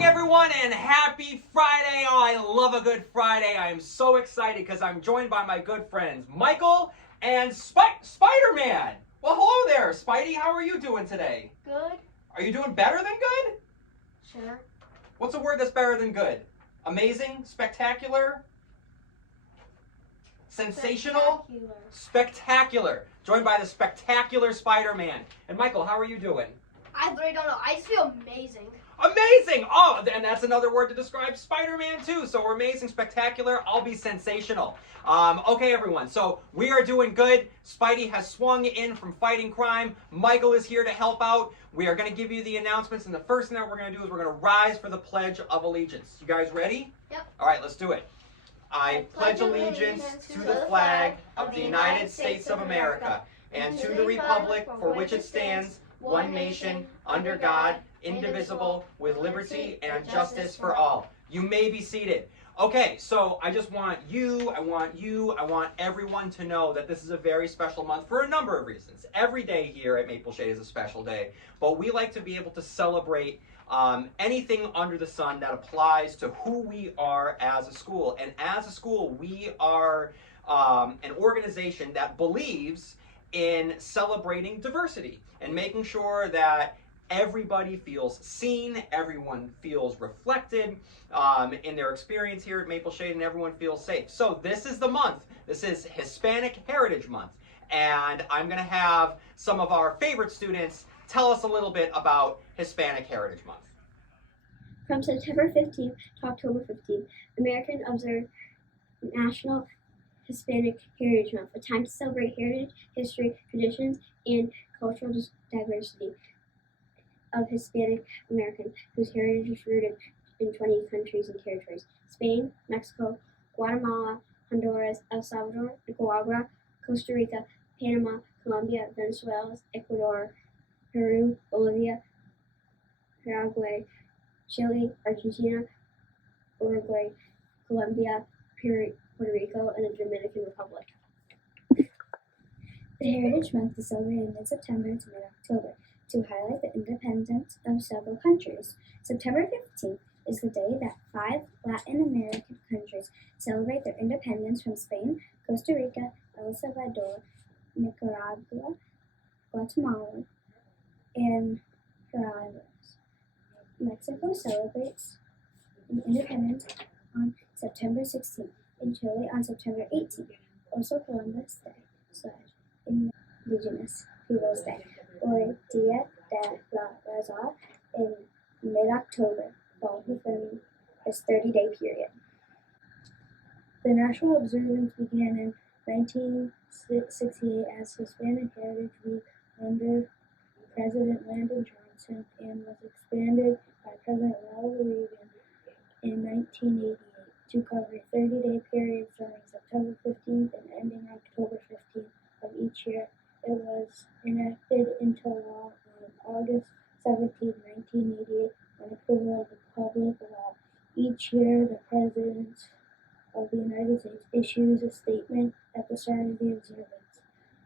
morning, everyone, and happy Friday. Oh, I love a good Friday. I am so excited because I'm joined by my good friends, Michael and Spider-Man. Well, hello there, Spidey. How are you doing today? Good. Are you doing better than good? Sure. What's a word that's better than good? Amazing? Spectacular? Sensational? Spectacular. Joined by the spectacular Spider-Man. And Michael, how are you doing? I really don't know. I just feel amazing. Amazing! Oh, and that's another word to describe Spider-Man too. So we're amazing, spectacular. I'll be sensational. Okay, everyone. So we are doing good. Spidey has swung in from fighting crime. Michael is here to help out. We are going to give you the announcements, and the first thing that we're going to do is we're going to rise for the Pledge of Allegiance. You guys ready? Yep. All right, let's do it. I pledge allegiance to the flag of the United States of America and to the republic for which it stands, one nation, under God, indivisible, with liberty and justice for all. You may be seated. Okay, so I just want I want everyone to know that this is a very special month for a number of reasons. Every day here at Maple Shade is a special day, but we like to be able to celebrate anything under the sun that applies to who we are as a school. And as a school, we are an organization that believes in celebrating diversity and making sure that everybody feels seen, everyone feels reflected in their experience here at Maple Shade, and everyone feels safe. So this is the month. This is Hispanic Heritage Month, and I'm going to have some of our favorite students tell us a little bit about Hispanic Heritage Month. From September 15th to October 15th, Americans observe National Hispanic Heritage Month, a time to celebrate heritage, history, traditions, and cultural diversity of Hispanic Americans whose heritage is rooted in 20 countries and territories: Spain, Mexico, Guatemala, Honduras, El Salvador, Nicaragua, Costa Rica, Panama, Colombia, Venezuela, Ecuador, Peru, Bolivia, Paraguay, Chile, Argentina, Uruguay, Colombia, Puerto Rico, and the Dominican Republic. The Heritage Month is celebrated in mid-September to mid-October to highlight the independence of several countries. September 15th is the day that 5 Latin American countries celebrate their independence from Spain, Costa Rica, El Salvador, Nicaragua, Guatemala, and Honduras. Mexico celebrates independence on September 16th, and Chile on September 18th. Also Columbus Day / Indigenous Peoples Day, or Dia de la Raza, in mid-October, fall within this 30-day period. The national observance began in 1968 as Hispanic Heritage Week under President Lyndon Johnson and was expanded by President Ronald Reagan in 1988 to cover 30-day periods starting September 15th and ending October 15th of each year. It was enacted into law on August 17, 1988, on approval of the public law. Each year, the President of the United States issues a statement at the start of the observance.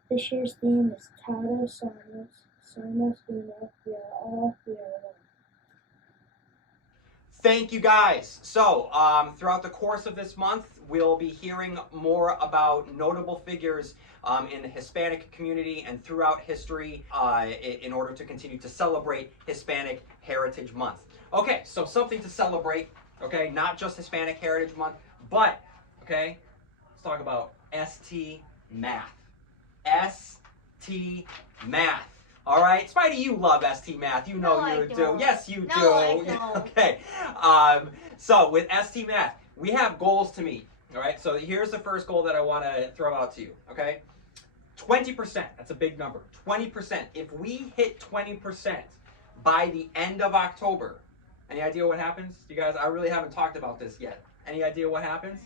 This year's theme is Todos Somos Uno, we are all, we are one. Thank you, guys. So throughout the course of this month, we'll be hearing more about notable figures in the Hispanic community and throughout history in order to continue to celebrate Hispanic Heritage Month. Okay, so something to celebrate, okay? Not just Hispanic Heritage Month, but, okay, let's talk about ST Math. ST Math. All right, Spidey, you love ST Math. You know you do. Yes, you do. I don't. Okay. So with ST Math, we have goals to meet. All right. So here's the first goal that I want to throw out to you. Okay. 20%. That's a big number. 20%. If we hit 20% by the end of October, any idea what happens? You guys, I really haven't talked about this yet. Any idea what happens?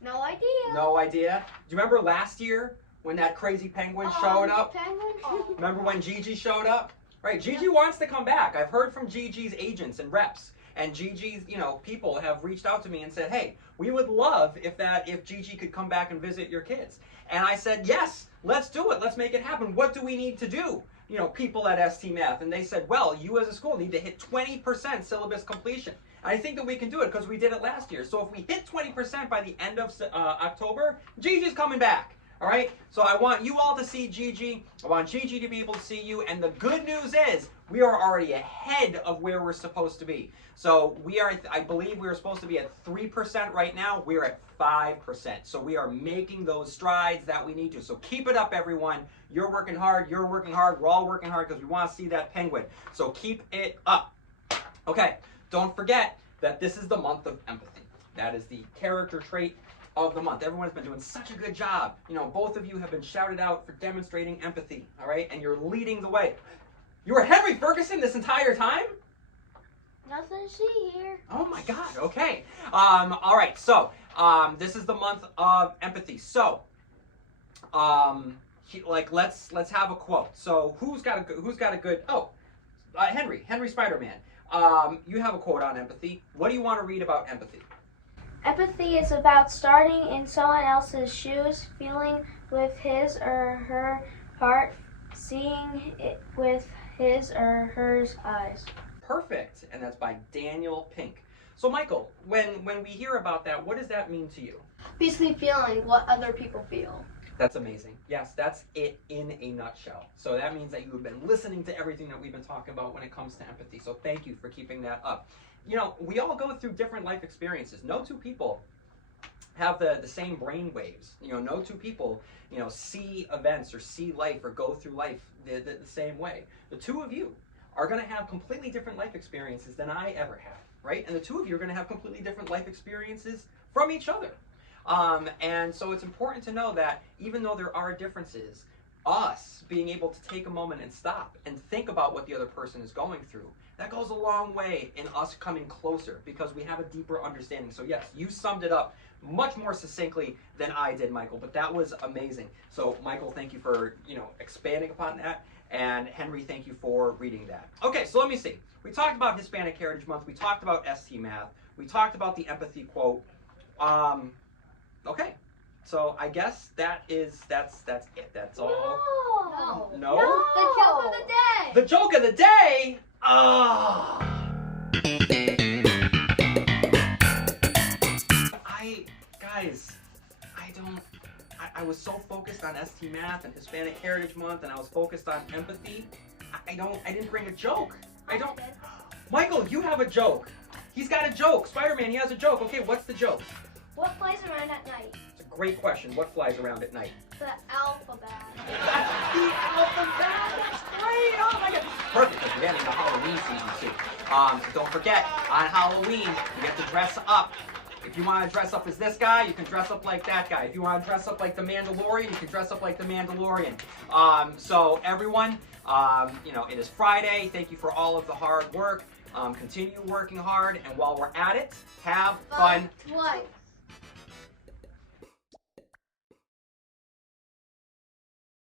No idea. No idea. Do you remember last year when that crazy penguin showed up? Penguin? Oh. Remember when Gigi showed up? Right, Gigi wants to come back. I've heard from Gigi's agents and reps, and Gigi's, people have reached out to me and said, "Hey, we would love if Gigi could come back and visit your kids." And I said, "Yes, let's do it. Let's make it happen. What do we need to do?" people at ST Math, and they said, well, you as a school need to hit 20% syllabus completion. I think that we can do it because we did it last year. So if we hit 20% by the end of October, Gigi's coming back. All right? So I want you all to see Gigi. I want Gigi to be able to see you. And the good news is we are already ahead of where we're supposed to be. So we are, I believe we were supposed to be at 3% right now. We're at 5%. So we are making those strides that we need to. So keep it up, everyone. You're working hard. You're working hard. We're all working hard because we want to see that penguin. So keep it up. Okay. Don't forget that this is the month of empathy. That is the character trait of the month. Everyone's been doing such a good job. Both of you have been shouted out for demonstrating empathy, all right? And you're leading the way. You were Henry Ferguson this entire time? Nothing to see here. Oh my God, okay. All right, so this is the month of empathy. So, let's have a quote. So who's got a good, Henry Spider-Man. You have a quote on empathy. What do you want to read about empathy? Empathy is about starting in someone else's shoes, feeling with his or her heart, seeing it with his or her eyes. Perfect. And that's by Daniel Pink. So Michael, when we hear about that, what does that mean to you? Basically feeling what other people feel. That's amazing. Yes, that's it in a nutshell. So that means that you have been listening to everything that we've been talking about when it comes to empathy. So thank you for keeping that up. We all go through different life experiences. No two people have the same brain waves. No two people, see events or see life or go through life the same way. The two of you are going to have completely different life experiences than I ever have, right? And the two of you are going to have completely different life experiences from each other. And so it's important to know that even though there are differences, us being able to take a moment and stop and think about what the other person is going through, that goes a long way in us coming closer because we have a deeper understanding. So yes, you summed it up much more succinctly than I did, Michael, but that was amazing. So Michael, thank you for, expanding upon that. And Henry, thank you for reading that. Okay, so let me see. We talked about Hispanic Heritage Month. We talked about ST Math. We talked about the empathy quote. Okay, so I guess that's it. That's all. No. No? The joke of the day. The joke of the day? I was so focused on ST Math and Hispanic Heritage Month, and I was focused on empathy. I didn't bring a joke. Michael, you have a joke. He's got a joke. Spider-Man, he has a joke. Okay, what's the joke? What flies around at night? It's a great question. What flies around at night? The alphabet. That's the alphabet. That's great. Oh my God. Perfect, because we're getting into Halloween season soon. So don't forget, on Halloween, you get to dress up. If you want to dress up as this guy, you can dress up like that guy. If you want to dress up like the Mandalorian, you can dress up like the Mandalorian. So everyone, it is Friday. Thank you for all of the hard work. Continue working hard, and while we're at it, have fun. Twice.